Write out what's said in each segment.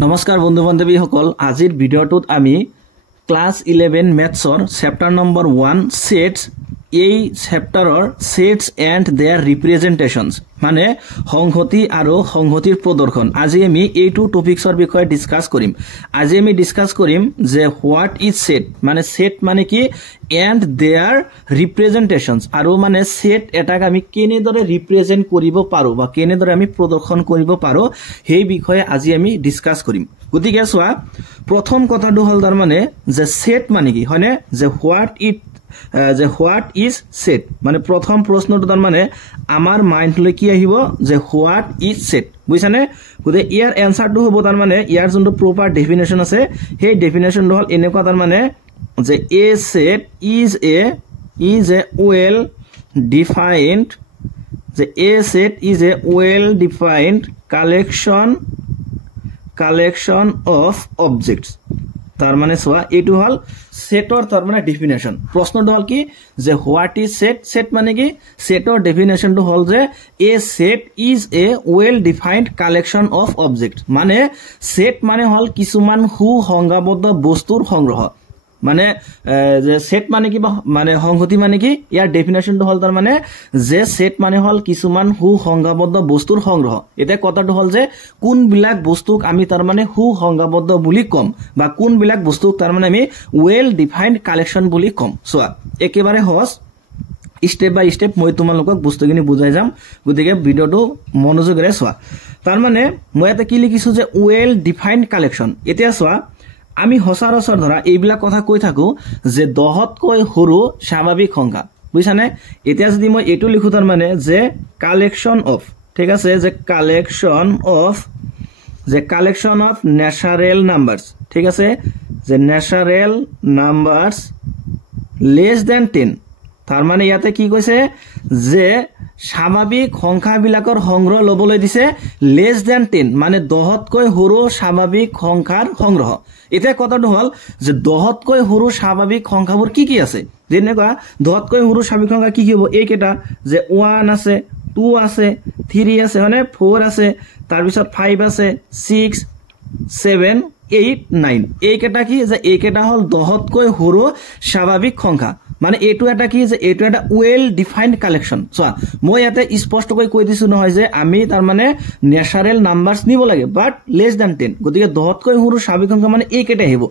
नमस्कार बंधु बान्धवी सकल आजिर भिडिओटुत आमी क्लास 11 मैथ्सर चैप्टार नम्बर 1 सेट्स এই চ্যাপ্টাৰৰ সেটস এন্ড देयर ৰিপ্ৰেজেন্টেশনস মানে সংহতি আৰু সংহতিৰ প্ৰদৰ্শন আজি আমি এইটো টপিকছৰ বিষয়ে ডিসকাস কৰিম আজি আমি ডিসকাস কৰিম যে হোৱাট ইজ সেট মানে সেট মানে কি এন্ড देयर ৰিপ্ৰেজেন্টেশনস আৰু মানে সেট এটাক আমি কেনেদৰে ৰিপ্ৰেজেন্ট কৰিব পাৰো বা কেনেদৰে আমি প্ৰদৰ্শন কৰিব পাৰো সেই বিষয়ে আজি আমি ডিসকাস কৰিম গতিকে সোৱা প্ৰথম কথাটো হল তাৰ মানে যে সেট মানে কি হয়নে যে হোৱাট ইজ সেট মানে প্ৰথম প্ৰশ্নটো তাৰ মানে আমাৰ মাইন্ডলৈ কি আহিব যে হোৱাট ইজ সেট বুইছানে গতে ইয়াৰ এনসাৰটো হ'ব তাৰ মানে ইয়াৰ যোনটো প্ৰপাৰ ডেফিনেশন আছে সেই ডেফিনেশনটো হল এনেকুৱা তাৰ মানে যে a set is a well defined যে a set is a well defined collection of objects तार माने सोआ एटू हल सेटर तार माने डेफिनेशन प्रश्नটো हल কি যে হোৱাট ইজ সেট মানে কি সেটৰ ডেফিনেশনটো হল যে a set is a well defined collection of object মানে সেট মানে হল কিছুমান সুসংজ্ঞাবদ্ধ বস্তুৰ সংগ্ৰহ মানে যে সেট মানে কি মানে সংহতি মানে কি ইয়াৰ ডেফিনেশনটো হল তাৰ মানে যে সেট মানে হল কিছুমান সুসংজ্ঞাবদ্ধ বস্তুৰ সংগ্ৰহ এটা কথাটো হল যে কোন বিলাক বস্তুক আমি তাৰ মানে সুসংজ্ঞাবদ্ধ বুলি কম বা কোন বিলাক বস্তুক তাৰ মানে আমি ওয়েল ডিফাইন্ড কালেকশন বুলি কম সোয়া একেবাৰে সহজ স্টেপ বাই স্টেপ মই তোমালোকক বস্তুখিনি বুজাই যাম গতিকে ভিডিওটো মনোযোগৰে সোয়া তাৰ মানে মই এটা কি লিখিছো যে ওয়েল ডিফাইন্ড কালেকশন এতিয়া সোয়া আমি হসাৰসৰ ধৰা এইবিলাক কথা কৈ থাকো যে 10তকৈ সৰু স্বাভাৱিক সংখ্যা বুইছানে এতিয়া যদি মই এটো লিখো তাৰ মানে যে কালেকশন অফ ঠিক আছে যে কালেকশন অফ ন্যাচারাল নাম্বারস ঠিক আছে যে ন্যাচারাল নাম্বারস লেস দ্যান 10 তার মানে ইয়াতে কি কৈছে যে স্বাভাৱিক সংখ্যাবিলাকৰ সংগ্ৰহ লবলৈ দিছে লেস দ্যান 10 মানে 10তকৈ সৰু স্বাভাৱিক সংখ্যাৰ সংগ্ৰহ এতিয়া কথাটো হল যে 10তকৈ সৰু স্বাভাৱিক সংখ্যাবোৰ কি আছে যেনেকুৱা 10তকৈ সৰু স্বাভাৱিক সংখ্যা কি হ'ব এইকেটা যে 1 আছে 2 আছে 3 আছে মানে 4 আছে তাৰ পিছত 5 আছে 6 7 8 9 এইকেটা কি যে এইকেটা হল 10তকৈ সৰু স্বাভাৱিক সংখ্যা মানে এটো এটা কি যে এটো এটা ওয়েল ডিফাইন্ড কালেকশন সো মই ইয়াতে স্পষ্টকৈ কৈ দিছো নহয় যে আমি তাৰ মানে ন্যাচাৰাল নাম্বাৰস নিব লাগে বাট লেস দ্যান 10 গতিকে 10তকৈ সৰু স্বাভাৱিক সংখ্যা মানে এই কেটা আহিব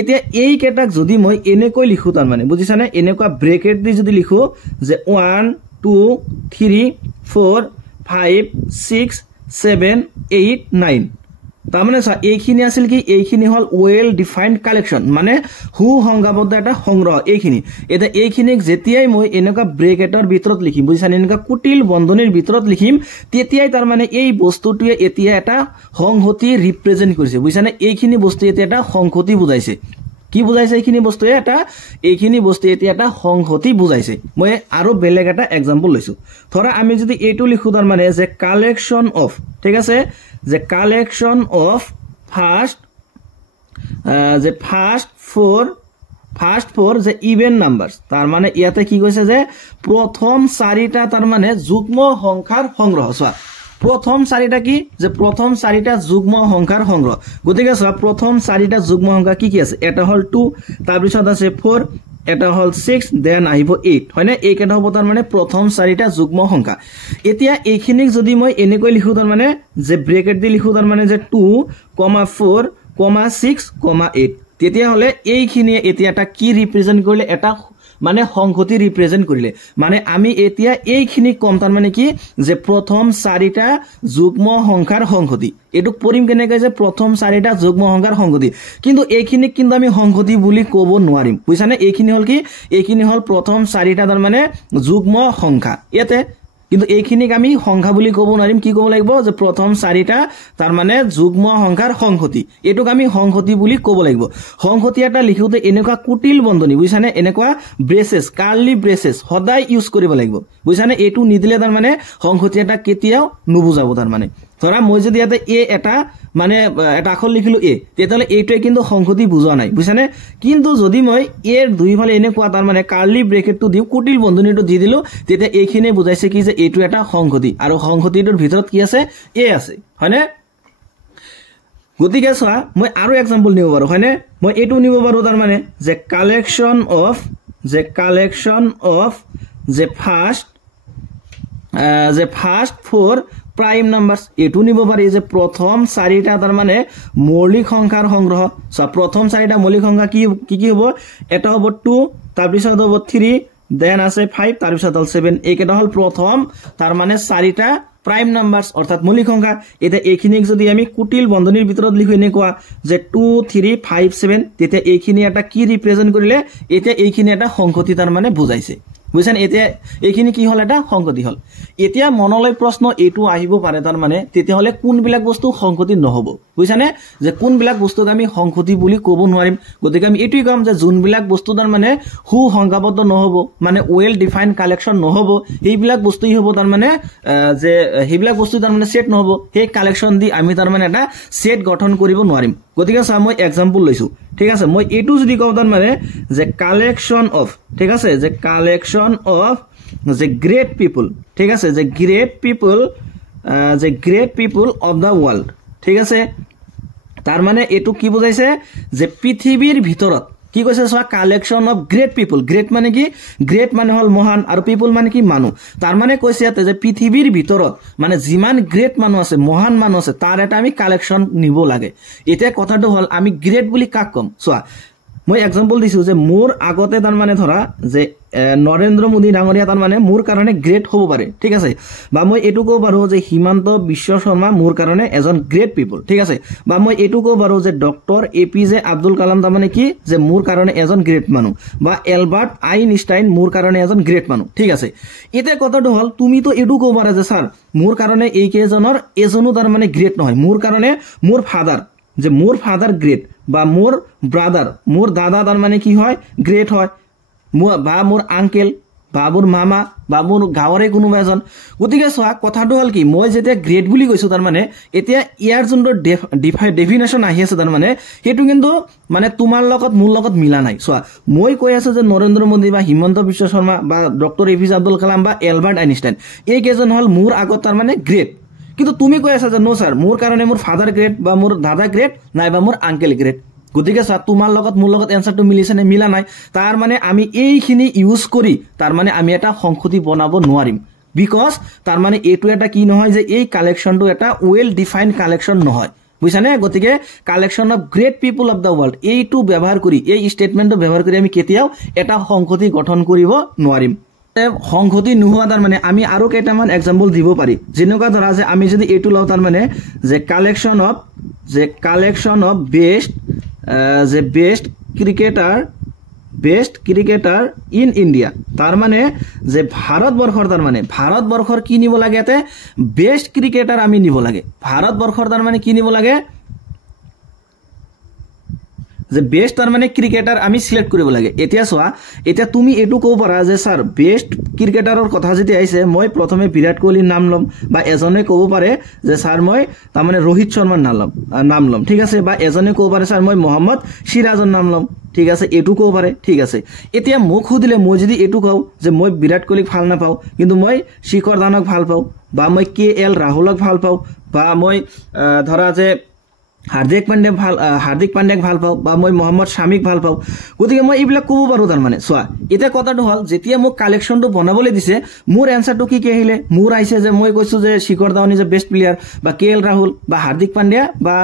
এতিয়া এই কেটাক যদি মই এনেকৈ লিখো তাৰ মানে বুজিছানে এনেকুৱা ব্ৰেকেট দি যদি লিখো যে 1 2 3 4 5 6 7 8 9 তারমানে এইখিনি আছিল কি এইখিনি হল ওয়েল ডিফাইন্ড কালেকশন মানে সুসংজ্ঞাবদ্ধ এটা সংগ্ৰহ এইখিনি এটা এইখিনিক যেতিয়াই মই এনেকা ব্ৰেকেটৰ ভিতৰত লিখিম বুজিছানে এনেকা কুটিল বন্ধনীৰ ভিতৰত লিখিম তেতিয়াই তাৰ মানে এই বস্তুটোৱে এতিয়া এটা সংহতি ৰিপ্ৰেজেন্ট কৰিছে বুজিছানে এইখিনি বস্তু এতিয়া এটা সংহতি বুজাইছে কি বুজাইছে এইখিনি বস্তু এতিয়া এটা সংহতি বুজাইছে মই আৰু বেলেগ এটা एग्जांपल লৈছো ধৰা আমি যদি এটো লিখো তাৰ মানে যে কালেকশন অফ ঠিক আছে যে কালেকশন অফ ফার্স্ট ফোর যে ইভেন নাম্বারস তার মানে ইয়াতে কি কৈছে যে প্রথম চাৰিটা তাৰ মানে যুগ্ম সংখ্যাৰ সংগ্ৰহ সোৱা প্ৰথম চাৰিটা কি যে প্ৰথম চাৰিটা যুগ্ম সংখ্যাৰ সংগ্ৰহ গতিকে সোৱা প্ৰথম চাৰিটা যুগ্ম সংখ্যা কি আছে এটা হল 2 তাৰ পিছত আছে 4 এটা হল 6 দেন আহিব 8 হয়নে এই কেটা হ'ব তাৰ মানে প্ৰথম চাৰিটা যুগ্ম সংখ্যা এতিয়া এইখিনিক যদি মই এনেকৈ লিখো তাৰ মানে যে ব্ৰেকেট দি লিখো তাৰ মানে যে 2, 4, 6, 8 তেতিয়া হলে এইখিনি এতিয়া এটা কি ৰিপ্ৰেজেন্ট কৰিলে এটা মানে সংহতি ৰিপ্ৰেজেন্ট কৰিলে মানে আমি এতিয়া এইখিনি কম তাৰ মানে কি যে প্ৰথম চাৰিটা যুগ্ম সংখ্যাৰ সংহতি এটু পৰিম কেনেকৈ যে প্ৰথম চাৰিটা যুগ্ম সংখ্যাৰ সংহতি কিন্তু এইখিনি কিন্তু আমি সংহতি বুলি ক'ব নোৱাৰিম বুজিছানে এইখিনি হল কি এইখিনি হল প্ৰথম চাৰিটা তাৰ মানে যুগ্ম সংখ্যা ইয়াতে কিন্তু এইখিনিক আমি সংখ্যা বুলি ক'ব নোৱাৰিম কি ক'ব লাগিব যে প্ৰথম চাৰিটা তাৰ মানে যুগ্ম সংখ্যাৰ সংহতি এটুক আমি সংহতি বুলি ক'ব লাগিব সংহতি এটা লিখোতে এনেকুৱা কুটিল বন্ধনী বুজিছানে এনেকুৱা ব্ৰেসেস কাৰ্লি ব্ৰেসেস সদায় ইউজ কৰিব লাগিব বুজিছানে এটু নিদিলে তাৰ মানে সংহতি এটা কেতিয়াও নুবুজাব তাৰ মানে ধৰা মই যদি ইয়াতে এ এটা মানে এটা আখৰ লিখিলো এ তেতিয়ালে এইটোৱে কিন্তু সংহতি বুজোৱা নাই বুজিছানে কিন্তু যদি মই এৰ দুইফালে এনেকুৱা তাৰ মানে কাৰ্লি ব্ৰেকেটটো দিও কুটিল বন্ধনীটো দি দিলো তেতিয়া এইখিনি বুজাইছে কি যে এইটো এটা সংহতি আৰু সংহতিটোৰ ভিতৰত কি আছে এ আছে হয়নে গতিকে চোৱা মই আৰু এক্সাম্পল নিব পাৰো হয়নে মই এইটো নিব পাৰো তাৰ মানে যে কালেকশন অফ যে ফাৰ্স্ট ফোৰ প্ৰাইম নাম্বাৰস এইটো নিব পাৰি যে প্ৰথম চাৰিটা তাৰ মানে মৌলিক সংখ্যাৰ সংগ্ৰহ সো প্ৰথম চাৰিটা মৌলিক সংখ্যা কি হ'ব এটা হ'ব 2 তাৰ পিছত হ'ব 3 দেন আছে 5 তাৰ পিছত হ'ল 7 এইকেইটা হ'ল প্ৰথম তাৰ মানে চাৰিটা প্ৰাইম নাম্বাৰস অৰ্থাৎ মৌলিক সংখ্যা এটা এইখিনিক যদি আমি কুটিল বন্ধনীৰ ভিতৰত লিখো এনেকুৱা যে 2 3 5 7 তেতিয়া এইখিনি এটা কি ৰিপ্ৰেজেন্ট কৰিলে এতিয়া এইখিনি এটা সংখ্যাতি তাৰ মানে বুজাইছে বুঝছেন এতিয়া এইখিনি কি হল এটা সংখ্যাতি হল এতিয়া মনলৈ প্ৰশ্ন এটো আহিব পাৰে তাৰ মানে তেতিয়া হলে কোন বিলাক বস্তু সংখ্যাতি নহব বুঝছানে যে কোন বিলাক বস্তুক আমি সংখ্যাতি বুলি ক'ব নোৱাৰিম গতিকে আমি এটোই কম যে যোন বিলাক বস্তু তাৰ মানে হু সংখ্যাবদ্ধ নহব মানে ওয়েল ডিফাইন্ড কালেকশন নহব এইবিলাক বস্তুই হ'ব তাৰ মানে যে হেবিলাক বস্তু তাৰ মানে সেট নহব সেই কালেকশন দি আমি তাৰ মানে এটা সেট গঠন কৰিব নোৱাৰিম গতিকে চা মই এক্সাম্পল লৈছো ঠিক আছে মই এটো যদি কও তাৰ মানে যে কালেকশন অফ ঠিক আছে যে কালেকশন অফ যে গ্রেট পিপল ঠিক আছে যে great people of the world ঠিক আছে তার মানে এটো কি বুঝাইছে যে পৃথিবীর ভিতৰত কি কৈছে সা collection of great people great মানে কি গ্ৰেট মানে হল মহান আৰু পিপল মানে কি মানুহ তাৰ মানে কৈছে ইয়াতে যে পৃথিবীৰ ভিতৰত মানে যিমান গ্ৰেট মানুহ আছে মহান মানুহ আছে তাৰ এটা আমি কালেকশন নিব লাগে এতিয়া কথাটো হল আমি গ্রেট বুলি কাক কম সোয়া মই এক্সাম্পল দিছো যে মোর আগতে তাৰ মানে ধৰা যে নৰেন্দ্ৰ মোদী ডাঙৰীয়া তাৰ মানে মোৰ কাৰণে গ্ৰেট হ'ব পাৰে ঠিক আছে বা মই এটো কব পাৰো যে হিমন্ত বিশ্ব শৰ্মা মোৰ কাৰণে এজন গ্ৰেট পিপল ঠিক আছে বা মই এটো কব পাৰো যে ডক্টৰ এপিজে আব্দুল কালাম তাৰ মানে কি যে মোৰ কাৰণে এজন গ্ৰেট মানুহ বা এলবাৰ্ট আইনষ্টাইন মোৰ কাৰণে এজন গ্রেট মানুহ ঠিক আছে এতিয়া কথাটো হল তুমি তো এটো কব পাৰা যে স্যাৰ মোৰ কাৰণে এই কেজনৰ এজনো তাৰ মানে গ্ৰেট নহয় মোৰ কাৰণে মোর ফাদার যে মোর ফাদার গ্রেট বা মোর ব্রাদার মোর দাদা তার মানে কি হয় গ্রেট হয় বা মোর আঙ্কেল বা মোর মামা বা মোর গাঁৱৰে কোনোবা এজন গতিকে চোৱা কথাটো হল কি মই যেতিয়া গ্ৰেট বুলি কৈছো তাৰ মানে এতিয়া ইয়াৰ যোনটো ডেফিনেশন আহি আছে তাৰ মানে হেতু কিন্তু মানে তোমাৰ লগত মোৰ লগত মিলা নাই চোৱা মই কৈ আছো যে নৰেন্দ্ৰ মোদী বা হিমন্ত বিশ্ব শৰ্মা বা ডক্টৰ এপিজে আব্দুল কালাম বা এলবাৰ্ট আইনষ্টাইন এই কেজন হল মোৰ আগত তাৰ মানে গ্রেট কিন্তু তুমি কৈ আছা যে নো স্যার মোর কারণে মোর ফাদার গ্রেট বা মোর দাদা গ্রেট নাইবা মোর আঙ্কেল গ্রেট গতিকে স্যার তোমার লগত মোর লগত এনসারটো মিলিছে নে মিলা নাই তার মানে আমি এইখিনি ইউজ করি তার মানে আমি এটা সংখ্যাতি বনাব নোৱাৰিম বিকজ তার মানে এটো এটা কি নহয় যে এই কালেকশনটো এটা ওয়েল ডিফাইন্ড কালেকশন নহয় বুঝছানে গতিকে collection of great people of the world এইটো ব্যবহার করি এই স্টেটমেন্টটো ব্যবহার করি আমি কেতিয়াও এটা সংখ্যাতি গঠন কৰিব নোৱাৰিম সংখ্যাতি নোহোৱা তাৰ মানে আমি আৰু কেইটামান এক্সাম্পল দিব পাৰি যেনেকুৱা ধৰা যে আমি যদি এটো লও তাৰ মানে যে collection of best cricketer in India তাৰ মানে যে ভাৰতবৰ্ষৰ কি নিব লাগে এতে বেস্ট ক্ৰিকেটাৰ আমি নিব লাগে ভাৰতবৰ্ষৰ তাৰ মানে কি নিব লাগে যে বেস্ট তাৰ মানে ক্ৰিকেটাৰ আমি সিলেক্ট কৰিব লাগে এতিয়া চোৱা এতিয়া তুমি এটো কব পাৰা যে স্যাৰ বেস্ট ক্ৰিকেটাৰৰ কথা যদি আইছে মই প্ৰথমে বিৰাট কোহলিৰ নাম লম বা এজনে কব পাৰে যে স্যাৰ মই তাৰ মানে ৰোহিত শৰ্মাৰ নাম লম ঠিক আছে বা এজনে কব পাৰে স্যাৰ মই মোহাম্মদ সিৰাজৰ নাম লম ঠিক আছে এটো কব পাৰে ঠিক আছে এতিয়া মোক খুদিলে মই যদি এটো কও যে মই বিৰাট কোহলিক ভাল না পাও কিন্তু মই শিখৰ ধাৱনক ভাল পাও বা মই কেএল ৰাহুলক ভাল পাও বা মই ধৰা যে হার্দিক পান্ডেক ভাল পাও বা মই মোহাম্মদ শামিক ভাল পাও গতিকে মই এইবিলাক কব পাৰো তাৰ মানে সোয়া এটা কথাটো হল যেতিয়া মোক কালেকশনটো বনাবলৈ দিছে মোৰ এনসাৰটো কি আহিলে মোৰ আইছে যে মই কৈছো যে Shikhar Dhawan is a best player বা কেএল ৰাহুল বা হাৰ্দিক পান্ডিয়া বা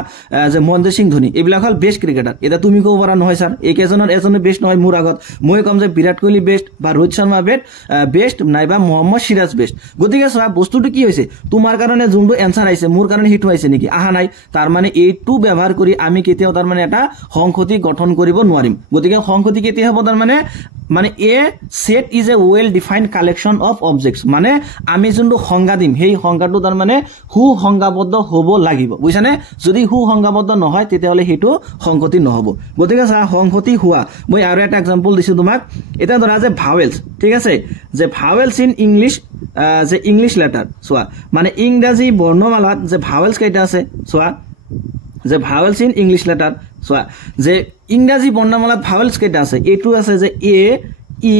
যে মহেন্দ্ৰ সিং ধোনি এইবিলাক হল বেস্ট ক্ৰিকেটাৰ এটা তুমি কব পাৰা নহয় স্যাৰ এই কেজনৰ এজনে বেস্ট নহয় মোৰ আগত মই কম যে বিৰাট কোহলি বেস্ট বা ৰোহিত শৰ্মা বেস্ট নাইবা মোহাম্মদ সিৰাজ বেস্ট গতিকে সোয়া বস্তুটো কি হৈছে তোমাৰ কাৰণে যোনটো এনসাৰ আইছে মোৰ কাৰণে হিট হৈছে নেকি আহা নাই তাৰ মানে এইটো ব্যবহাৰ কৰি আমি কেতিয়াও তাৰ মানে এটা সংখ্যাতি গঠন কৰিব নোৱাৰিম গতিকে সংখ্যাতি কেতিয়া হ'ব তাৰ মানে a set is a well defined collection of objects মানে আমি যোনটো সংজ্ঞা দিম সেই সংজ্ঞাটো তাৰ মানে হু সংজ্ঞাবদ্ধ হ'ব লাগিব বুঝছানে যদি হু সংজ্ঞাবদ্ধ নহয় তেতিয়া হলে হেতু সংখ্যাতি নহব গতিকে চা সংখ্যাতি হোৱা মই আৰু এটা এক্সাম্পল দিছো তোমাক এটা ধৰা যে ভাৱেলস ঠিক আছে যে ভাৱেলস ইন ইংলিশ যে ইংলিশ লেটাৰ সোয়া মানে ইংৰাজী বৰ্ণমালাত যে ভাৱেলস কেইটা আছে সোয়া যে ভাৱেলস ইন ইংলিশ লেটাৰ সোয়া যে ইংৰাজী বৰ্ণমালাত ভাৱেলস কেইটা আছে এটো আছে যে এ ই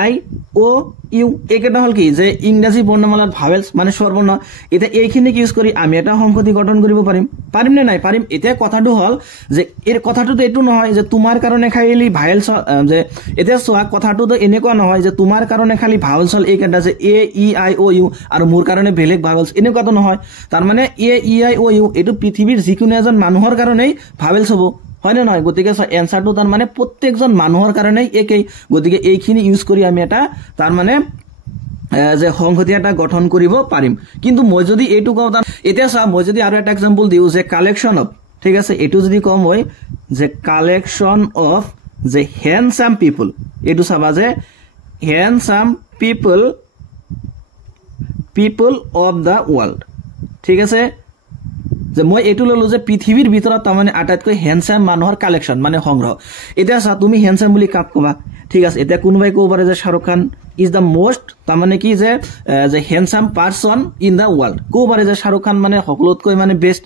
আই ও ইউ এইকেইটা হল কি যে ইংৰাজী বৰ্ণমালাৰ ভাৱেলছ মানে স্বৰবৰ্ণ এতিয়া এইখিনিক ইউজ কৰি আমি এটা সংহতি গঠন কৰিব পাৰিম নে নাই পাৰিম এতিয়া কথাটো হল যে এই কথাটোতো এইটো নহয় যে তোমাৰ কাৰণে খালি ভাৱেলছ যে এতিয়া চোৱা কথাটোতো এনেকুৱা নহয় যে তোমাৰ কাৰণে খালি ভাৱেলছ হল এইকেইটা যে এ ই আই ও ইউ আৰু মোৰ কাৰণে বেলেগ ভাৱেলছ এনেকুৱাটো নহয় তাৰ মানে এ ই আই ও ইউ এইটো পৃথিৱীৰ যিকোনো এজন মানুহৰ কাৰণেই ভাৱেলছ হ'ব হয় না নহয় গতিকে এনসাৰটো তাৰ মানে প্ৰত্যেকজন মানুহৰ কাৰণে একেই গতিকে এইখিনি ইউজ কৰি আমি এটা তাৰ মানে যে সংহতি এটা গঠন কৰিব পাৰিম কিন্তু মই যদি এইটো কওঁ এতিয়া চা মই যদি আৰু এটা এক্সাম্পল দিও যে কালেকশন অফ ঠিক আছে এইটো যদি কম হয় যে কালেকশন অফ যে হ্যান্ডসাম পিপল এইটো চাবা যে handsome people of the world ঠিক আছে যে মই এইটো ললো যে পৃথিৱীৰ ভিতৰত তাৰমানে আটাইতকৈ হ্যান্ডসাম মানুহৰ কালেকশন মানে সংগ্ৰহ এতিয়া চা তুমি হ্যান্ডসাম বুলি কাক কবা ঠিক আছে এতিয়া কোনোবাই ক'ব পাৰে যে শাহৰুখ খান ইজ দা মোস্ট তাৰমানে কি যে handsome person in the world ক'ব পাৰে যে শাহৰুখ খান মানে সকলোতকৈ মানে বেস্ট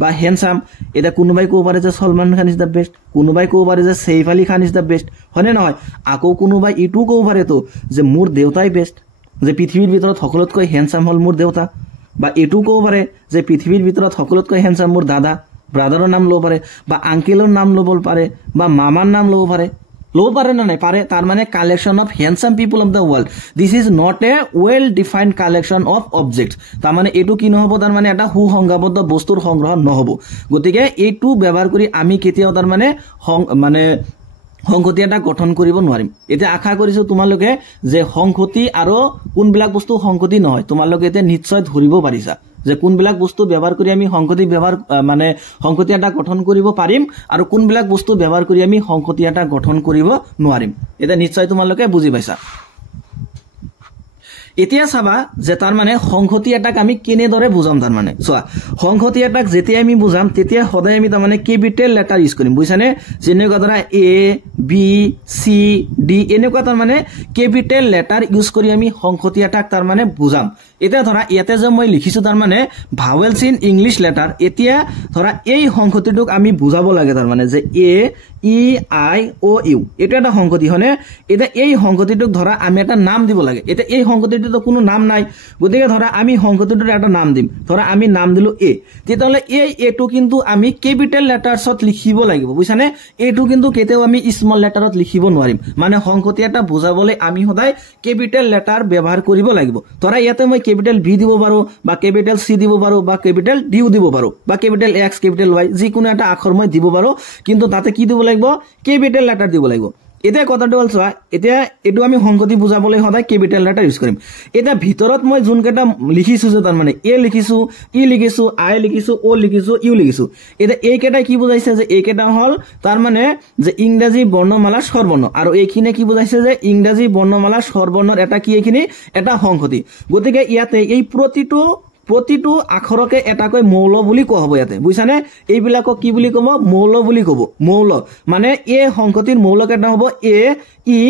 বা হ্যান্ডসাম এটা কোনোবাই ক'ব পাৰে যে Salman Khan is the best কোনোবাই ক'ব পাৰে যে সৈফ Ali Khan is the best হয়নে নহয় আকৌ কোনোবাই ইটো ক'ব পাৰে তো যে মোৰ দেউতাই বেস্ট যে পৃথিৱীৰ ভিতৰত সকলোতকৈ হ্যান্ডসাম হল মোৰ দেউতা বা এটু ক'ব পাৰে যে পৃথিৱীৰ ভিতৰত সকলোতকৈ হ্যান্ডসাম মোৰ দাদা ব্ৰাদাৰৰ নাম ল'ব পাৰে বা আঙ্কেলৰ নাম ল'ব পাৰে বা মামাৰ নাম ল'ব পাৰে না নাই পাৰে তাৰ মানে collection of handsome people of the world this is not a well defined collection of objects তাৰ মানে এইটো কি নহব তাৰ মানে এটা সুসংজ্ঞাবদ্ধ বস্তুৰ সংগ্ৰহ নহব গতিকে এইটো ব্যৱহাৰ কৰি আমি কেতিয়াও তাৰ মানে সংহতি এটা গঠন কৰিব নোৱাৰিম এতিয়া আশা কৰিছো তোমালোকে যে সংহতি আৰু কোনবিলাক বস্তু সংহতি নহয় তোমালোকে এতিয়া নিশ্চয় ধৰিব পাৰিছা যে কোনবিলাক বস্তু ব্যৱহাৰ কৰি আমি সংহতি ব্যৱহাৰ মানে সংহতি এটা গঠন কৰিব পাৰিম আৰু কোনবিলাক বস্তু ব্যৱহাৰ কৰি আমি সংহতি এটা গঠন কৰিব নোৱাৰিম এটা নিশ্চয় তোমালোকে বুজি পাইছা এতিয়া চাবা যে তাৰ মানে সংহতি এটাক আমি কেনেদৰে বুজাম তাৰ মানে চোৱা সংহতি এটাক যেতিয়া আমি বুজাম তেতিয়া সদায় আমি তাৰ মানে কেপিটেল লেটাৰ ইউজ কৰিম বুজিছানে যেনেকুৱা ধৰা এ বি সি ডি এনেকুৱা তাৰ মানে কেপিটেল লেটাৰ ইউজ কৰি আমি সংহতি এটাক তাৰ মানে বুজাম এতিয়া ধৰা ইয়াতে যে মই লিখিছো তাৰ মানে ভাৱেলছ ইন ইংলিশ লেটাৰ এতিয়া ধৰা এই সংহতিটোক আমি বুজাব লাগে তাৰ মানে যে এ ই আই ও ইউ এটা এটা সংহতি হনে এটা এই সংহতিটোক ধৰা আমি এটা নাম দিব লাগে এটা এই সংহতিটোৰ কোনো নাম নাই গতিকে ধৰা আমি সংহতিটোৰ এটা নাম দিম ধৰা আমি নাম দিলো এ তেতিয়ালে এই এটো কিন্তু আমি ক্যাপিটাল লেটাৰছত লিখিব লাগিব বুজিছানে এটো কিন্তু কেতিয়াও আমি স্মল লেটাৰত লিখিব নোৱাৰিম মানে সংহতি এটা বুজাবলৈ আমি সদায় ক্যাপিটাল লেটাৰ ব্যৱহাৰ কৰিব লাগিব ধৰা ইয়াতে মই ক্যাপিটাল বি দিব পাৰো বা ক্যাপিটাল সি দিব পাৰো বা ক্যাপিটাল ডি দিব পাৰো বা ক্যাপিটাল এক্স ক্যাপিটাল ওয়াই যিকোনো এটা আখৰ মই দিব পাৰো কিন্তু তাতে কি দিব লাগিব ক্যাপিটাল লেটাৰ দিব লাগিব এটা কথাটো হল চোৱা এতিয়া এটো আমি সংহতি বুজাবলৈ সদায় ক্যাপিটাল লেটাৰ ইউজ কৰিম এটা ভিতৰত মই যোন কেটা লিখিছো যে তাৰ মানে এ লিখিছো ই লিখিছো আই লিখিছো ও লিখিছো ইউ লিখিছো এটা এই কেটা কি বুজাইছে যে এই কেটা হল তাৰ মানে যে ইংৰাজী বৰ্ণমালা স্বৰবৰ্ণ আৰু এইখিনি কি বুজাইছে যে ইংৰাজী বৰ্ণমালা স্বৰবৰ্ণৰ এটা কি এইখিনি এটা সংহতি গতিকে ইয়াতে এই প্ৰতিটো আখৰকে এটাকৈ মৌল বুলি কোৱা হ'ব ইয়াতে বুজিছানে এইবিলাকক কি বুলি ক'ব মৌল বুলি ক'ব মৌল মানে এই সংহতিৰ মৌল কেটা হ'ব এ ই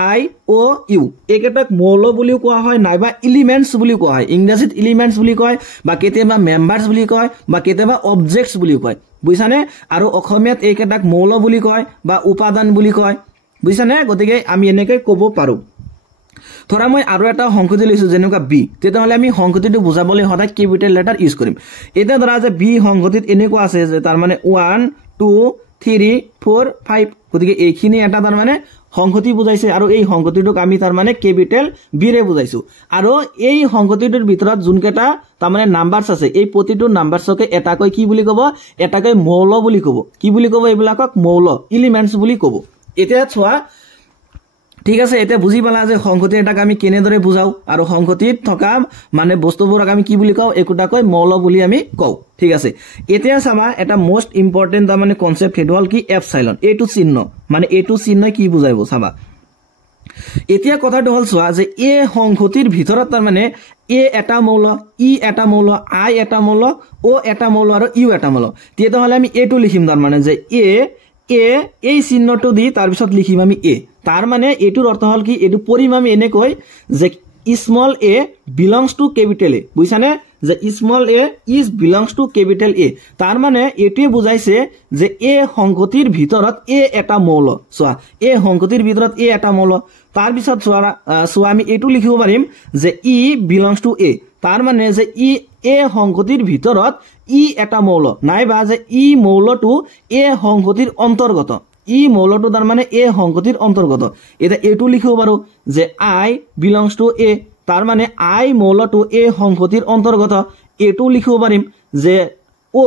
আই ও ইউ এইকেটাক মৌল বুলি কোৱা হয় নাইবা এলিমেন্টস বুলি কোৱা হয় ইংৰাজীত এলিমেন্টস বুলি কয় বা কেতিয়াবা মেম্বাৰ্স বুলি কয় বা কেতিয়াবা অবজেক্টস বুলি কয় বুজিছানে আৰু অসমীয়াত এইকেটাক মৌল বুলি কয় বা উপাদান বুলি কয় বুজিছানে গতিকে আমি এনেকৈ ক'ব পাৰো ধৰা মই আৰু এটা সংহতি লৈছো যেনেকুৱা বি তেতিয়াহলে আমি সংহতিটো বুজাবলৈ সদায় ক্যাপিটাল লেটাৰ ইউজ কৰিম এটা ধৰা যে বি সংহতিত এনেকুৱা আছে যে তাৰ মানে 1 2 3 4 5 গতিকে এইখিনি এটা তাৰ মানে সংহতি বুজাইছে আৰু এই সংহতিটোক আমি তাৰ মানে ক্যাপিটাল বি ৰে বুজাইছো আৰু এই সংহতিটোৰ ভিতৰত যোনকেটা তাৰ মানে নাম্বাৰছ আছে এই প্ৰতিটো নাম্বাৰছকে এটাকৈ কি বুলি ক'ব এটাকৈ মৌল বুলি ক'ব কি বুলি ক'ব এইবিলাকক মৌল এলিমেন্টস বুলি ক'ব এতিয়া চোৱা ঠিক আছে এটা বুজি পালা যে সংহতি এটাক আমি কেনেদৰে বুজাও আৰু সংহতিত থকা মানে বস্তুবোৰক আমি কি বুলি কও একোটাকৈ মৌল বুলি আমি কও ঠিক আছে এতিয়া চাবা এটা মোস্ট ইম্পৰ্টেন্ট তাৰ মানে কনসেপ্ট হেড হল কি এপসাইলন এটো চিহ্ন মানে এটো চিহ্ন কি বুজাইব চাবা এতিয়া কথাটো হল চোৱা যে এ সংহতিৰ ভিতৰত তাৰ মানে এ এটা মৌল ই এটা মৌল আই এটা মৌল ও এটা মৌল আৰু ইউ এটা মৌল তেতিয়াহলে আমি এটো লিখিম তাৰ মানে যে এ এই চিহ্নটো দি তাৰ পিছত লিখিম আমি এ তাৰ মানে এটোৰ অৰ্থ হল কি এটো পৰিম আমি এনেকৈ যে small A belongs to capital A বুঝছানে যে small A is belongs to capital A তার মানে এটোৱে বুজাইছে যে এ সংহতিৰ ভিতৰত এ এটা মৌল চোৱা এ সংহতিৰ ভিতৰত এ এটা মৌল তাৰ পিছত চোৱা আমি এটো লিখিব পাৰিম যে ই বিলংস টু এ তাৰ মানে যে ই এ সংহতিৰ ভিতৰত ই এটা মৌল নাইবা যে ই মৌলটো এ সংহতিৰ অন্তৰ্গত ই মৌলটো তাৰ মানে এ সংহতিৰ অন্তৰ্গত এটা এটো লিখিব পাৰো যে আই বিলংস টু এ তাৰ মানে আই মৌলটো এ সংহতিৰ অন্তৰ্গত এটো লিখিব পাৰিম যে ও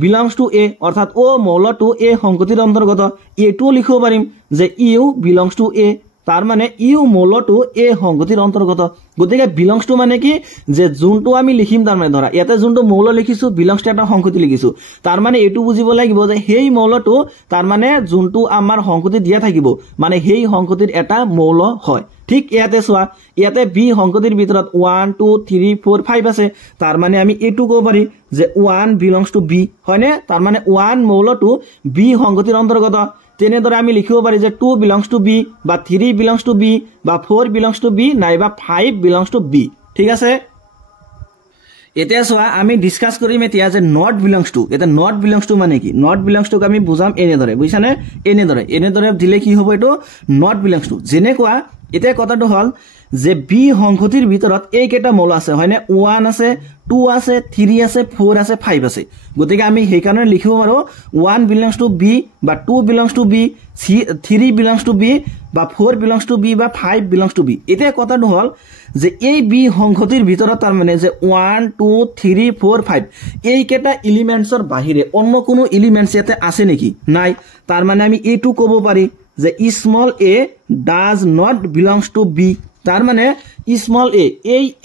বিলংস টু এ অৰ্থাৎ ও মৌলটো এ সংহতিৰ অন্তৰ্গত এটো লিখিব পাৰিম যে ইউ বিলংস টু এ তাৰ মানে ইউ মৌলটো এ সংহতিৰ অন্তৰ্গত গতিকে বিলংস টু মানে কি যে যোনটো আমি লিখিম তাৰ মানে ধৰা ইয়াতে যোনটো মৌল লিখিছো বিলংস টু এটা সংহতি লিখিছো তার মানে এটো বুজিব লাগিব যে সেই মৌলটো তার মানে যোনটো আমাৰ সংহতি দিয়া থাকিব মানে সেই সংহতিৰ এটা মৌল হয় ঠিক ইয়াতে চোৱা ইয়াতে বি সংহতিৰ ভিতৰত 1 2 3 4 5 আছে তাৰ মানে আমি এটো কব পাৰি যে 1 বিলংস টু বি হয়নে তাৰ মানে 1 মৌলটো বি সংহতিৰ অন্তৰ্গত তেনেদৰে আমি লিখিব পাৰি যে 2 বিলংস টু বি বা 3 বিলংস টু বি বা 4 বিলংস টু বি নাইবা 5 বিলংস টু বি ঠিক আছে এতিয়া চোৱা আমি ডিসকাস কৰিম এতিয়া যে নট বিলংস টু এটা নট বিলংস টু মানে কি নট বিলংস টু আমি বুজাম এনেদৰে বুজিছানে এনেদৰে দিলে কি হ'ব এটো নট বিলংস টু যেনেকুৱা এতিয়া কথাটো হল যে বি সংহতিৰ ভিতৰত এই কেটা মৌল আছে হয়নে 1 আছে 2 আছে 3 আছে 4 আছে 5 আছে গতিকে আমি সেই কাৰণে লিখিব পাৰো 1 বিলংস টু বি বা 2 belongs to B 3 belongs to B বা 4 বিলংস টু বি বা 5 বিলংস টু বি এতিয়া কথাটো হল যে এই বি সংহতিৰ ভিতৰত তাৰ মানে যে 1 2 3 4 5 এই কেটা এলিমেন্টছৰ বাহিৰে অন্য কোনো এলিমেন্টছ ইয়াতে আছে নেকি নাই তাৰ মানে আমি এটো ক'ব পাৰি যে small a does not belongs to B তাৰ মানে স্মল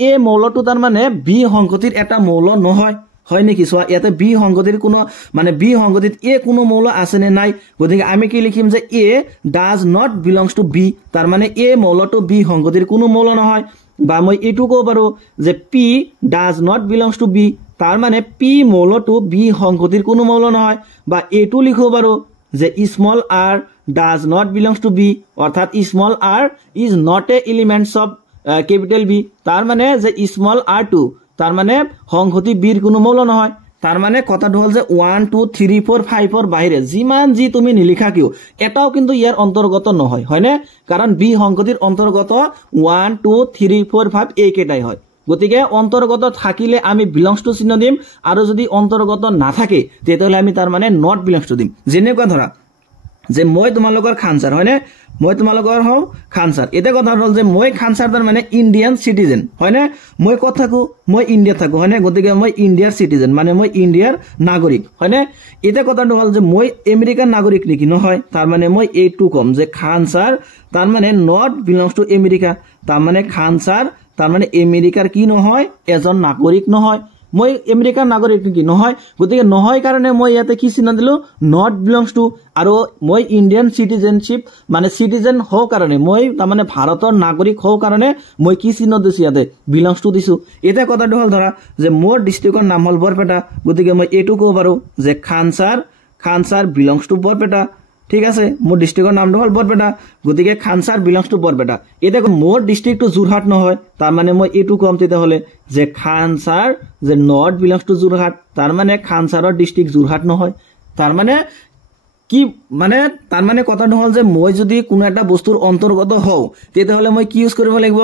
এ মৌলটো তাৰ মানে বি সংহতিৰ এটা মৌল নহয় হয় নেকি চোৱা ইয়াতে বি সংহতিৰ কোনো মানে বি সংহতিত এ কোনো মৌল আছে নে নাই গতিকে আমি কি লিখিম যে a does not belongs to B তার মানে এ মৌলটো বি সংহতিৰ কোনো মৌল নহয় বা মই এটো কব পাৰো যে P does not belongs to B তাৰ মানে পি মৌলটো বি সংহতিৰ কোনো মৌল নহয় বা এটো লিখিব পাৰো যে small r does not belongs to b অর্থাৎ small r is not a elements of capital B তার মানে যে স্মল r2 তার মানে সংহতি b এর কোনো মৌল নহয় তার মানে কথাটো হল যে 1 2 3 4 5 এর বাইরে জিমান জি তুমি নিলিখা কিও এটাও কিন্তু ইয়ার অন্তর্গত নহয় হয়নে কারণ বি সংহতির অন্তর্গত 1 2 3 4 5 এই কেটাই হয় গতিকে অন্তর্গত থাকিলে আমি বিলংস টু চিহ্ন দিম আৰু যদি অন্তৰ্গত না থাকে তেতিয়াহলে আমি তাৰ মানে নট বিলংস টু দিম যেনেকুৱা ধৰা যে মই তোমালোকৰ খানসাৰ হয়নে মই তোমালোকৰ হও খানসাৰ এটা কথা হল যে মই খানসাৰ তাৰ মানে ইন্ডিয়ান সিটিজেন হয়নে মই কত থাকো মই ইন্ডিয়া থাকো হয়নে গতিকে মই ইন্ডিয়াৰ সিটিজেন মানে মই ইন্ডিয়াৰ নাগৰিক হয়নে এটা কথাটো হল যে মই আমেৰিকান নাগৰিক নেকি নহয় তাৰ মানে মই এইটো কম যে খানসাৰ তাৰ মানে নট বিলংস টু আমেৰিকা তাৰ মানে খানসাৰ তাৰ মানে আমেৰিকাৰ কি নহয় এজন নাগৰিক নহয় মই আমেৰিকান নাগৰিক নেকি নহয় গতিকে নহয় কাৰণে মই ইয়াতে কি চিহ্ন দিলো নট বিলংস টু আৰু মই ইন্ডিয়ান সিটিজেনশিপ মানে সিটিজেন হও কাৰণে মই তাৰ মানে ভাৰতৰ নাগৰিক হও কাৰণে মই কি চিহ্ন দিছো ইয়াতে বিলংস টু দিছো এটা কথাটো হল ধৰা যে মোৰ ডিস্ট্ৰিক্টৰ নাম হল বৰপেটা গতিকে মই এটো কব পাৰো যে খানসাৰ বিলংস টু বৰপেটা ঠিক আছে মোৰ ডিস্ট্ৰিক্টৰ নামটো হল বৰপেটা গতিকে খানসাৰ বিলংস টু বৰপেটা এটা মোৰ ডিস্ট্ৰিক্টটো যোৰহাট নহয় তাৰ মানে মই এটো কম তেতে হলে যে খানসাৰ যে নট বিলংস টু যোৰহাট তাৰ মানে খানসাৰৰ ডিস্ট্ৰিক্ট যোৰহাট নহয় তাৰ মানে কি মানে তাৰ মানে কথাটো হল যে মই যদি কোনো এটা বস্তুৰ অন্তৰ্গত হও তেতে হলে মই কি ইউজ কৰিব লাগিব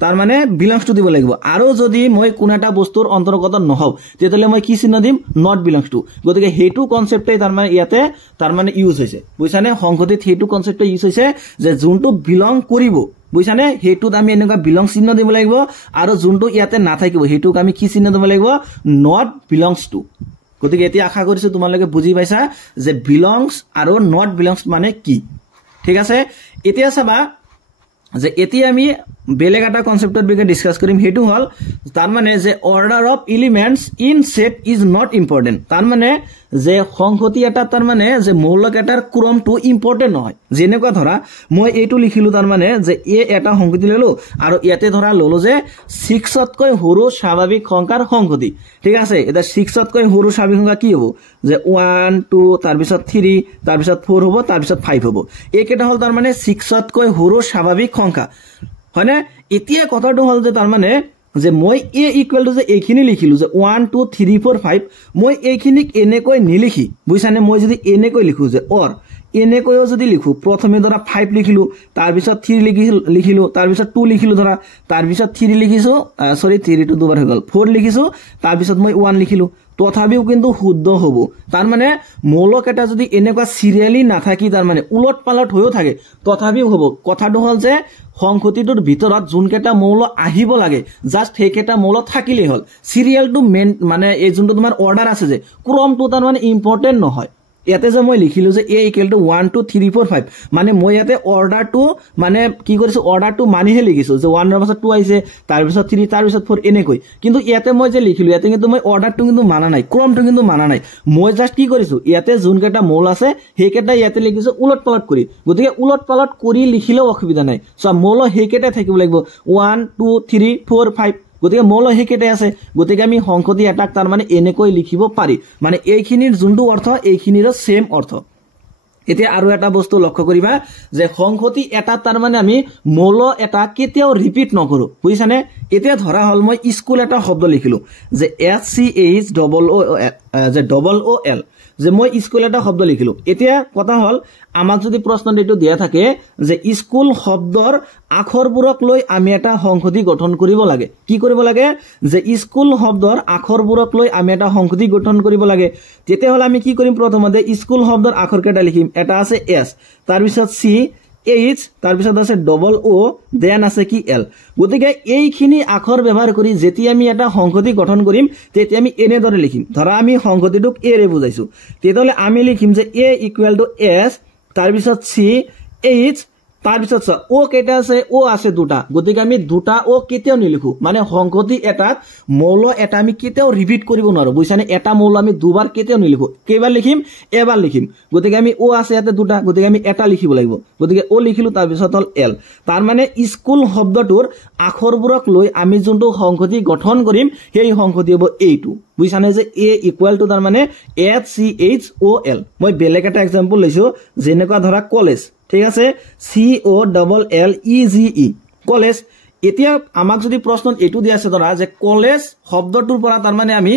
তাৰ মানে বিলংস টু দিব লাগিব আৰু যদি মই কোন এটা বস্তুৰ অন্তৰ্গত নহও তেতিয়ালে মই কি চিহ্ন দিম নট বিলংস টু গতিকে হেতু কনসেপ্টে তাৰ মানে ইয়াতে তাৰ মানে ইউজ হৈছে বুঝছানে সংহতিত হেতু কনসেপ্টে ইউজ হৈছে যে যোনটো বিলং কৰিব বুঝছানে হেতুত আমি এনেকা বিলং চিহ্ন দিব লাগিব আৰু যোনটো ইয়াতে না থাকিব হেতুক আমি কি চিহ্ন দিব লাগিব নট বিলংস টু গতিকে এতিয়া আশা কৰিছো তোমালোকে বুজি পাইছা যে বিলংস আৰু নট বিলংস মানে কি ঠিক আছে এতিয়া চাবা যে এতিয়া আমি বেলেগ এটা কনসেপ্টৰ বিষয়ে ডিসকাস কৰিম হেতু হল তাৰ মানে যে order of elements in shed is not important তাৰ মানে যে সংহতি এটা তাৰ মানে যে মৌলক এটাৰ ক্ৰমটো ইম্পৰ্টেন্ট নহয় যেনেকুৱা ধৰা মই এইটো লিখিলো তাৰ মানে যে এ এটা সংহতি ললো আৰু ইয়াতে ধৰা ললো যে 6 তকৈ সৰু স্বাভাৱিক সংখ্যাৰ সংহতি ঠিক আছে এটা 6 তকৈ সৰু স্বাভাৱিক সংখ্যা কি হ'ব যে 1 2 তাৰ পিছত 3 তাৰ পিছত 4 হ'ব তাৰ পিছত 5 হ'ব এইকেটা হল তাৰ মানে 6 তকৈ সৰু স্বাভাৱিক সংখ্যা হয়নে এতিয়া কথাটো হল যে তাৰ মানে যে মই a ইকুৱেল টু যে এইখিনি লিখিলো যে 1 2 3 4 5 মই এইখিনিক এনেকৈ নিলিখি বুজিছানে মই যদি এনেকৈ লিখো যে অৰ এনেকৈও যদি লিখো প্ৰথমে ধৰা 5 লিখিলো তাৰ পিছত 3 লিখিলো তাৰ পিছত 2 লিখিলো ধৰা তাৰ পিছত 3 লিখিছো সৰি 3 টো দুবাৰ হৈ গল 4 লিখিছো তাৰ পিছত মই 1 লিখিলো তথাপিও কিন্তু শুদ্ধ হ'ব তাৰ মানে মৌলক এটা যদি এনেকুৱা সিৰিয়ালি নাথাকি তাৰ মানে উলট পালট হৈও থাকে তথাপিও হ'ব কথাটো হল যে সংখ্যাটোৰ ভিতৰত যোনকেটা মৌল আহিব লাগে জাস্ট সেইকেটা মৌল থাকিলেই হল সিৰিয়ালটো মেন মানে এই যোনটো তোমাৰ অৰ্ডাৰ আছে যে ক্ৰমটো তাৰ মানে ইম্পৰ্টেন্ট নহয় ইয়াতে যে মই লিখিলো যে a ইকুৱেল টু 1 2 3 4 5 মানে মই ইয়াতে অৰ্ডাৰটো মানে কি কৰিছো অৰ্ডাৰটো মানিহে লিখিছো যে 1 ৰ পাছত 2 আহিছে তাৰ পিছত 3 তাৰ পিছত 4 এনেকৈ কিন্তু ইয়াতে মই যে লিখিলো ইয়াতে কিন্তু মই অৰ্ডাৰটো কিন্তু মানা নাই ক্ৰমটো কিন্তু মানা নাই মই জাস্ট কি কৰিছো ইয়াতে যোনকেটা মৌল আছে সেইকেটা ইয়াতে লিখিছো উলট পালট কৰি গতিকে উলট পালট কৰি লিখিলেও অসুবিধা নাই সো মৌল সেইকেটা থাকিব লাগিব 1 2 3 4 5 গতিকে মৌল সেইকেটা আছে গতিকে আমি সংখ্যাটি এটাক তাৰ মানে এনেকৈ লিখিব পাৰি মানে এইখিনিৰ যোনটো অৰ্থ এইখিনিৰ সেম অৰ্থ এতিয়া আৰু এটা বস্তু লক্ষ্য কৰিবা যে সংখ্যাটি এটা তাৰ মানে আমি মৌল এটা কেতিয়াও ৰিপিট নকৰো বুজিছানে এতিয়া ধৰা হল মই স্কুল এটা শব্দ লিখিলো যে SCHOOL যে মই স্কুল এটা শব্দ লিখিলো এতিয়া কথা হল আমাক যদি প্ৰশ্ন এটো দিয়া থাকে যে স্কুল শব্দৰ আখৰবোৰক লৈ আমি এটা সংখ্যাটি গঠন কৰিব লাগে কি কৰিব লাগে যে স্কুল শব্দৰ আখৰবোৰক লৈ আমি এটা সংখ্যাটি গঠন কৰিব লাগে তেতিয়া হল আমি কি কৰিম প্ৰথমতে স্কুল শব্দৰ আখৰ কেটা লিখিম এটা আছে S তাৰ পিছত C H তাৰ পিছত আছে ডবল O দেন আছে কি L গতিকে এইখিনি আখৰ ব্যৱহাৰ কৰি যেতিয়া আমি এটা সংখ্যাটি গঠন কৰিম তেতিয়া আমি এনে দৰে লিখিম ধৰা আমি সংখ্যাটিটোক a ৰে বুজাইছো তেতিয়ালে আমি লিখিম যে a ইকুৱেল টু S তাৰ পিছত C H তাৰ পিছত O কেটা আছে O আছে দুটা গতিকে আমি দুটা O কেতিয়াও নিলিখো মানে সংখ্যাটি এটাত মৌল এটা আমি কেতিয়াও ৰিপিট কৰিব নোৱাৰো বুজিছানে এটা মৌল আমি দুবাৰ কেতিয়াও নিলিখো কেইবাৰ লিখিম এবাৰ লিখিম গতিকে আমি O আছে ইয়াতে দুটা গতিকে আমি এটা লিখিব লাগিব গতিকে O লিখিলো তাৰ পিছত হল L তাৰ মানে স্কুল শব্দটোৰ আখৰবোৰক লৈ আমি যোনটো সংখ্যাটি গঠন কৰিম সেই সংখ্যাটি হ'ব এইটো বুজিছানে যে a ইকুৱেল টু তাৰ মানে SCHOL মই বেলেগ এটা এক্সাম্পল লৈছো যেনেকুৱা ধৰা কলেজ ঠিক আছে COLLEGE কলেজ এতিয়া আমাক যদি প্ৰশ্ন এটো দিয়া আছে ধৰা যে কলেজ শব্দটোৰ পৰা তাৰ মানে আমি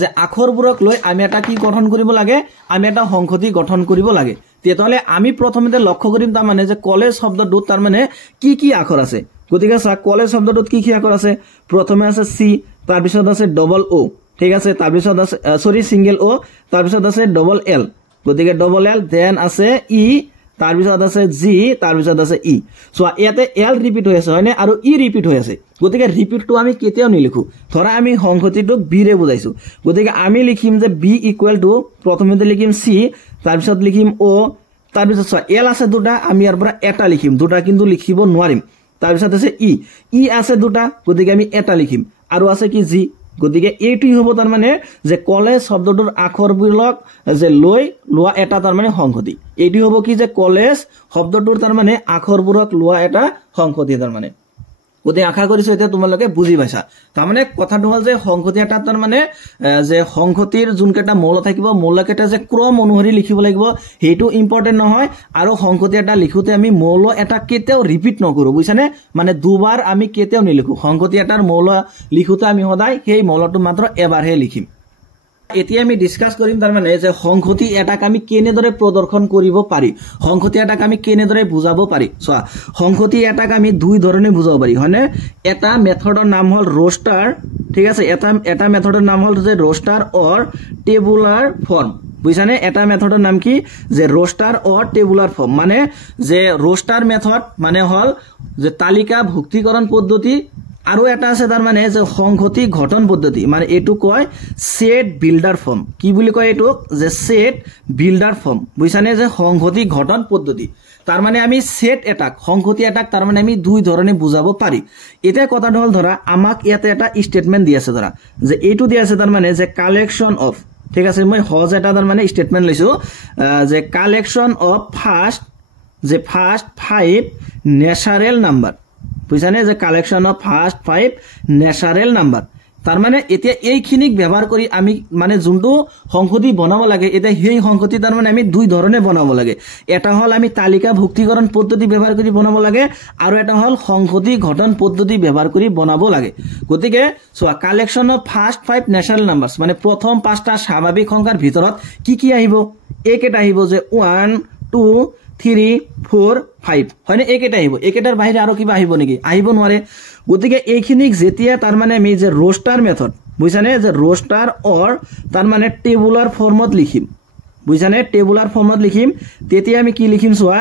যে আখৰবোৰক লৈ আমি এটা কি গঠন কৰিব লাগে আমি এটা সংখ্যাটি গঠন কৰিব লাগে তেতিয়ালে আমি প্ৰথমতে লক্ষ্য কৰিম তাৰ মানে যে কলেজ শব্দটোত তাৰ মানে কি আখৰ আছে গতিকে সা কলেজ শব্দটোত কি আখৰ আছে প্ৰথমে আছে C তাৰ পিছত আছে ডবল O ঠিক আছে তাৰ পিছত আছে সৰি সিঙ্গেল O তাৰ পিছত আছে ডবল L গতিকে ডবল L দেন আছে E তাৰ পিছত আছে G তাৰ পিছত আছে E সো ইয়াতে L ৰিপিট হৈ আছে হয়নে আৰু E ৰিপিট হৈ আছে গতিকে ৰিপিটটো আমি কেতিয়াও নিলিখো ধৰা আমি সংখ্যাটিটোক B ৰে বুজাইছো গতিকে আমি লিখিম যে B ইকুৱেল টু প্ৰথমতে লিখিম C তাৰ পিছত লিখিম O তাৰ পিছত L আছে দুটা আমি ইয়াৰ পৰা এটা লিখিম দুটা কিন্তু লিখিব নোৱাৰিম তাৰ পিছত আছে E আছে দুটা গতিকে আমি এটা লিখিম আৰু আছে কি G গতিকে এইটোই হ'ব তাৰ মানে যে কলেজ শব্দটোৰ আখৰবিলাক যে লৈ লোৱা এটা তাৰ মানে সংখ্যাটি এইটো হ'ব কি যে কলেজ শব্দটোৰ তাৰ মানে আখৰবোৰক লোৱা এটা সংখ্যাটি তাৰ মানে গতিকে আশা কৰিছো এতিয়া তোমালোকে বুজি পাইছা তাৰ মানে কথাটো হল যে সংখ্যাটি এটা তাৰ মানে যে সংখ্যাটিৰ যোনকেটা মৌল থাকিব মৌলকেটা যে ক্ৰম অনুসৰি লিখিব লাগিব হেতু ইম্পৰ্টেন্ট নহয় আৰু সংখ্যাটি এটা লিখোতে আমি মৌল এটা কেতিয়াও ৰিপিট নকৰো বুজিছানে মানে দুবাৰ আমি কেতিয়াও নিলিখো সংখ্যাটি এটাৰ মৌল লিখোতে আমি সদায় সেই মৌলটো মাত্ৰ এবাৰহে লিখিম এতিয়া আমি ডিসকাস কৰিম তাৰ মানে যে সংখ্যাটি এটাক আমি কেনেদৰে প্ৰদৰ্শন কৰিব পাৰি সংখ্যাটি এটাক আমি কেনেদৰে বুজাব পাৰি চোৱা সংখ্যাটি এটাক আমি দুই ধৰণে বুজাব পাৰি হয়নে এটা মেথডৰ নাম হল ৰোস্টাৰ ঠিক আছে এটা মেথডৰ নাম হল যে ৰোস্টাৰ অৰ টেবুলাৰ ফৰ্ম বুঝছানে এটা মেথডৰ নাম কি যে ৰোস্টাৰ অৰ টেবুলাৰ ফৰ্ম মানে যে ৰোস্টাৰ মেথড মানে হল যে তালিকা ভুক্তিকৰণ পদ্ধতি আৰু এটা আছে তাৰ মানে যে সংখ্যাটি গঠন পদ্ধতি মানে এটো কয় সেট বিল্ডার ফর্ম কি বুলি কয় এটো যে সেট বিল্ডার ফর্ম বুঝছানে যে সংখ্যাটি গঠন পদ্ধতি তাৰ মানে আমি সেট এটাক সংখ্যাটি এটাক তাৰ মানে আমি দুই ধৰণে বুজাব পাৰি এটা কথাটো হল ধৰা আমাক ইয়াতে এটা স্টেটমেন্ট দি আছে ধৰা যে এইটো দি আছে তাৰ মানে যে কালেকশন অফ ঠিক আছে মই হজ এটা তাৰ মানে স্টেটমেন্ট লৈছো যে collection of first 5 natural number বুঝছানে যে collection of first 5 natural number तार माने एतिया एइखिनिक व्यवहार करी आमी माने जोंटो संहति बनाब लागे एतिया हेइ संहति तार माने आमी दुई धरणे बनाब लागे एटा हल आमी तालिका भुक्तिकरण पद्धति व्यवहार करी बनाब लागे आरो एटा हल संहति घटन पद्धति व्यवहार करी बनाब लागे गतिके so collection of first 5 natural numbers माने प्रथम 5टा स्वाभाविक संख्यार भितरत की आहिबो एकेटा आहिबो जे 1 2 3 4 5 হয়নে একেটা আহিব একেটার বাইরে আরো কিবা আহিব নেকি আহিব নোৱাৰে গতিকে এইখিনিক যেতিয়া তার মানে আমি যে রোস্টার মেথড বুঝছানে যে রোস্টার অর তার মানে টেবুলার ফর্মত লিখিম বুঝছানে টেবুলার ফর্মত লিখিম তেতিয়া আমি কি লিখিম সোয়া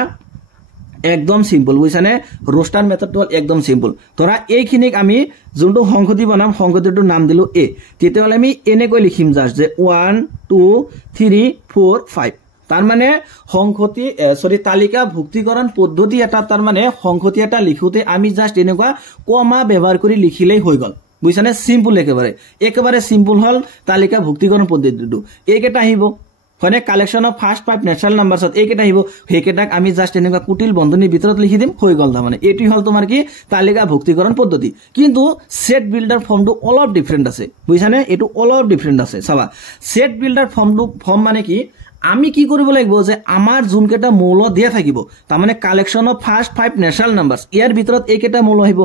একদম সিম্পল বুঝছানে রোস্টার মেথডটো একদম সিম্পল তোরা এইখিনিক আমি যোনটো সংহতি বনাম সংহতিটোৰ নাম দিলো এ তেতিয়া হলে আমি এনেকৈ লিখিম জাস্ট যে 1 2 3 4 5 तार माने संहति सॉरी तालिका भुक्तिकरण पद्धति एटा तार माने संहति एटा लिखुते आमी जस्ट एनेका कमा व्यवहार करी लिखिलेই হৈ গল বুঝছানে সিম্পল একেবারে সিম্পল হল তালিকা ভুক্তিকরণ পদ্ধতিটো একেটা আহিব হয়নে কালেকশন অফ ফার্স্ট 5 ন্যাচারাল নাম্বারছত একেটা আহিব হেকেটাক আমি জাস্ট এনেকা কুটিল বন্ধনীৰ ভিতৰত লিখি দিম হৈ গল মানে এটি হল তোমাৰ কি তালিকা ভুক্তিকরণ পদ্ধতি কিন্তু সেট বিল্ডার ফর্মটো অলপ ডিফারেন্ট আছে বুঝছানে এটো অলপ ডিফারেন্ট আছে চাবা সেট বিল্ডার ফর্ম মানে কি আমি কি কৰিব লাগিব যে আমাৰ জুনকেটা মৌল দিয়া থাকিব তাৰ মানে কালেকশন অফ ফাৰ্স্ট 5 ন্যাচাৰাল নাম্বাৰস ইয়াৰ ভিতৰত এইকেটা মৌল আহিব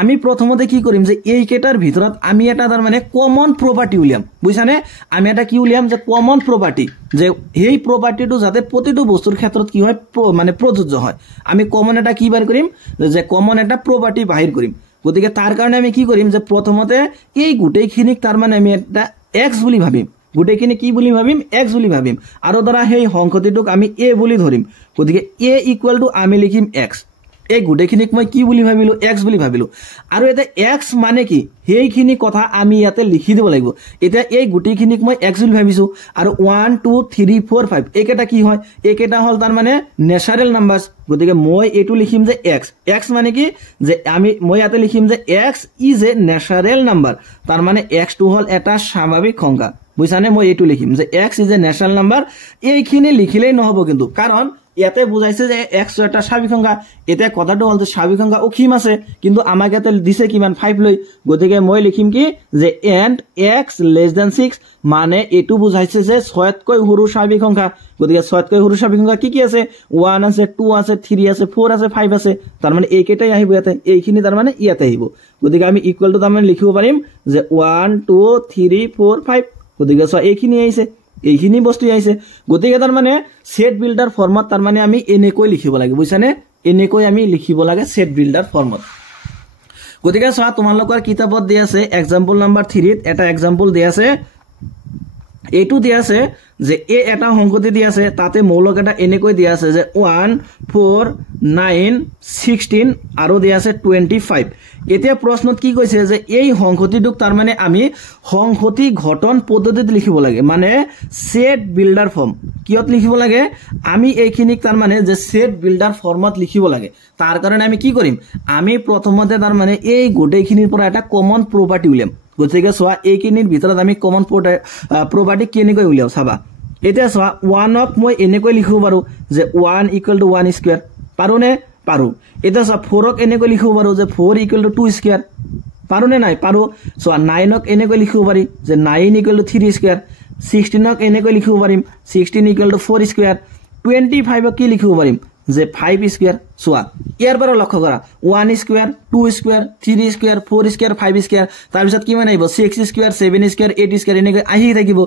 আমি প্ৰথমতে কি কৰিম যে এইকেটাৰ ভিতৰত আমি এটা তাৰ মানে কমন প্ৰপাৰ্টি উলিয়াম বুঝছানে আমি এটা কি উলিয়াম যে কমন প্ৰপাৰ্টি যে এই প্ৰপাৰ্টিটো যাতে প্ৰতিটো বস্তুৰ ক্ষেত্ৰত কি হয় মানে প্ৰযোজ্য হয় আমি কমন এটা কি বাহিৰ কৰিম যে কমন এটা প্ৰপাৰ্টি বাহিৰ কৰিম গতিকে তাৰ কাৰণে আমি কি কৰিম যে প্ৰথমতে এই গুটেইখিনিক তাৰ মানে আমি এটা x বুলি ভাবিম গুটেখিনি কি বুলি ভাবিম x বুলি ভাবিম আৰু ধৰা হেই সংহতিটোক আমি a বুলি ধৰিম গতিকে a = আমি লিখিম x এই গুটেখিনিক মই কি বুলি ভাবিলো x বুলি ভাবিলো আৰু এটা x মানে কি হেইখিনি কথা আমি ইয়াতে লিখি দিব লাগিব এটা এই গুটেখিনিক মই x বুলি ভাবিছো আৰু 1 2 3 4 5 একেটা কি হয় একেটা হল তাৰ মানে ন্যাচারাল নাম্বারস গতিকে মই এটু লিখিম যে x মানে কি যে মই ইয়াতে লিখিম যে x is a natural number তাৰ মানে x টু হল এটা স্বাভাৱিক সংখ্যা বুঝছানে মই এটু লিখিম যে x ইজ এ ন্যাচাৰাল নাম্বাৰ এইখিনি লিখিলেই নহব কিন্তু কাৰণ ইয়াতে বুঝাইছে যে x এটা স্বাভাৱিক সংখ্যা এটা কথাটো হল যে স্বাভাৱিক সংখ্যা অসীম আছে কিন্তু আমাক ইয়াতে দিছে কিমান 5 লৈ গতিকে মই লিখিম কি যে এন্ড x <6 মানে এটু বুঝাইছে যে 6 তকৈ সৰু স্বাভাৱিক সংখ্যা গতিকে 6 তকৈ সৰু স্বাভাৱিক সংখ্যা কি আছে 1 আছে 2 আছে 3 আছে 4 আছে 5 আছে তাৰ মানে এইকেটাই আহিব ইয়াতে এইখিনি তাৰ মানে ইয়াতে আহিব গতিকে আমি ইকুয়াল টু তাৰ মানে লিখিব পাৰিম যে 1 2 3 4 5 গতিকে সো এইখিনি আইছে এইখিনি বস্তু আইছে গতিকে তাৰ মানে সেট বিল্ডাৰ ফৰ্মত তাৰ মানে আমি এনেকৈ লিখিব লাগে বুঝছানে এনেকৈ আমি লিখিব লাগে সেট বিল্ডার ফর্মত গতিকে সো তোমালোকৰ কিতাপত দি আছে एग्जांपल নাম্বার 3 ত এটা एग्जांपल দি আছে এইটো দি আছে যে এ এটা সংহতি দি আছে তাতে মৌলক এটা এনেকৈ দি আছে যে 1 4 9 16 আৰু দি আছে 25 এতিয়া প্ৰশ্নত কি কৈছে যে এই সংহতিটোক তাৰ মানে আমি সংহতি ঘটন পদ্ধতিত লিখিব লাগে মানে সেট বিল্ডাৰ ফৰ্ম কিয়ত লিখিব লাগে আমি এইখিনিক তাৰ মানে যে সেট বিল্ডাৰ ফৰ্মত লিখিব লাগে তাৰ কাৰণে আমি কি কৰিম আমি প্ৰথমতে তাৰ মানে এই গোটেইখিনিৰ পৰা এটা কমন প্ৰপাৰ্টি উলিয়াম গতিকে সোয়া এইখিনিৰ ভিতৰত আমি কমন প্ৰপাৰ্টি কেনেকৈ উলিয়াও চাবা এতিয়া সোয়া 1 ক মই এনেকৈ লিখিব পাৰো যে 1 = 1 স্কয়াৰ পাৰোনে পাৰো এটা সোয়া 4 ক এনেকৈ লিখিব পাৰো যে 4 = 2 স্কয়াৰ পাৰোনে নাই পাৰো সোয়া 9 ক এনেকৈ লিখিব পাৰি যে 9 = 3 স্কয়াৰ 16 ক এনেকৈ লিখিব পাৰিম 16 = 4 স্কয়াৰ 25 ক কি লিখিব পাৰিম যে 5 স্কয়াৰ সোয়া ইয়াৰ পৰা লক্ষ্য কৰা 1 square 2 square 3 square 4 square 5 square তাৰ পিছত কিমান আহিব 6 স্কয়ার 7 স্কয়ার 8 স্কয়ার এনেকৈ আহি থাকিব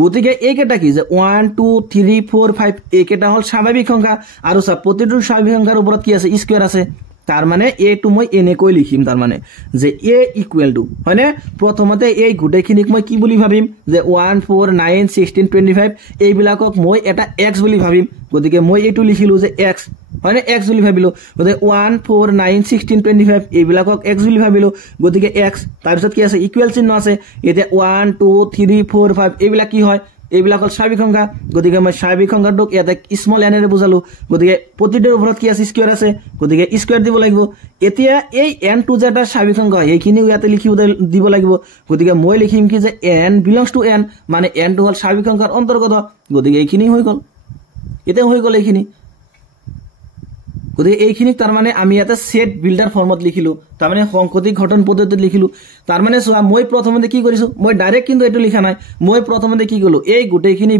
গতিকে এইকেটা কি যে 1 2 3 4 5 এইকেটা হল স্বাভাৱিক সংখ্যা আৰু প্ৰতিটো স্বাভাৱিক সংখ্যাৰ ওপৰত কি আছে স্কয়ার আছে तार माने ए टू মই এনেকৈ লিখিম तार माने যে a ইকুয়াল টু হয়নে প্ৰথমতে এই গুটেখিনিক মই কি বুলি ভাবিম যে 1 4 9 16 25 এই বিলাকক মই এটা x বুলি ভাবিম গতিকে মই এটু লিখিলো যে x হয়নে x বুলি ভাবিলো গতিকে 1 4 9 16 25 এই বিলাকক x বুলি ভাবিলো গতিকে x তাৰ পিছত কি আছে ইকুয়াল চিহ্ন আছে এতিয়া 1 2 3 4 5 এই বিলাক কি হয় এইবিলাকৰ স্বাভাৱিক সংখ্যা গতিকে মই স্বাভাৱিক সংখ্যাটোক ইয়াতে স্মল n এৰে বুজালো গতিকে প্ৰতিটোৰ ওপৰত কি আছে স্কয়াৰ আছে গতিকে স্কয়াৰ দিব লাগিব এতিয়া এই n টু যেটা স্বাভাৱিক সংখ্যা এইখিনি ইয়াতে লিখিব দিব লাগিব গতিকে মই লিখিম কি যে n বিলংস টু n মানে n টু হল স্বাভাৱিক সংখ্যাৰ অন্তৰ্গত গতিকে এইখিনি হৈ গল এটা হৈ গল এইখিনি গতিকে এইখিনি তাৰ মানে আমি ইয়াতে সেট বিল্ডাৰ ফৰ্মত লিখিলো তাৰ মানে সংহতি গঠন পদ্ধতিত লিখিলো তাৰ মানে চোৱা মই প্ৰথমতে কি কৰিছো মই ডাইৰেক্ট কিন্তু এটো লিখা নাই মই প্ৰথমতে কি কলো এই গুটেইখিনি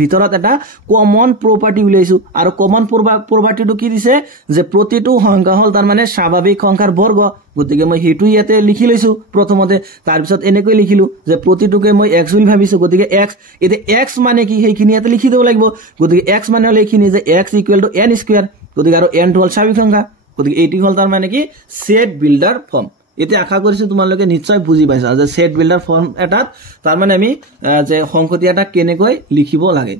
ভিতৰত এটা কমন প্ৰপাৰ্টি উলাইছো আৰু কমন প্ৰপাৰ্টিটো কি দিছে যে প্ৰতিটো সংখ্যা হল তাৰ মানে স্বাভাৱিক সংখ্যাৰ বৰ্গ গতিকে মই হেতু ইয়াতে লিখি লৈছো প্ৰথমতে তাৰ পিছত এনেকৈ লিখিলো যে প্ৰতিটোকে মই x বুলি ভাবিছো গতিকে x এতে x মানে কি হেখিনি ইয়াতে লিখি দেব লাগিব গতিকে x মানে হল এইখিনি যে x = n স্কয়াৰ গতিকে আৰু n হল স্বাভাৱিক সংখ্যা গতিকে এইটি হল তাৰ মানে কি সেট বিল্ডাৰ ফৰ্ম এতে আশা কৰিছো তোমালোকে নিশ্চয় বুজি পাইছা যে সেট বিল্ডাৰ ফৰ্ম এটাত তাৰ মানে আমি যে সংহতি এটা কেনেকৈ লিখিব লাগে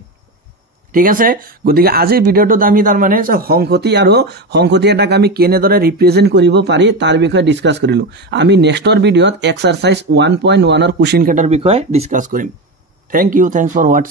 ঠিক আছে গতিকে আজিৰ ভিডিওটোত আমি তাৰ মানে সংহতি আৰু সংহতি এটাক আমি কেনেদৰে ৰিপ্ৰেজেন্ট কৰিব পাৰি তাৰ বিষয়ে ডিসকাস কৰিলো আমি নেক্সটৰ ভিডিওত এক্সাৰসাইজ 1.1 ৰ কোৱেশ্চন কাটাৰ বিষয়ে ডিসকাস কৰিম thank you thanks for watching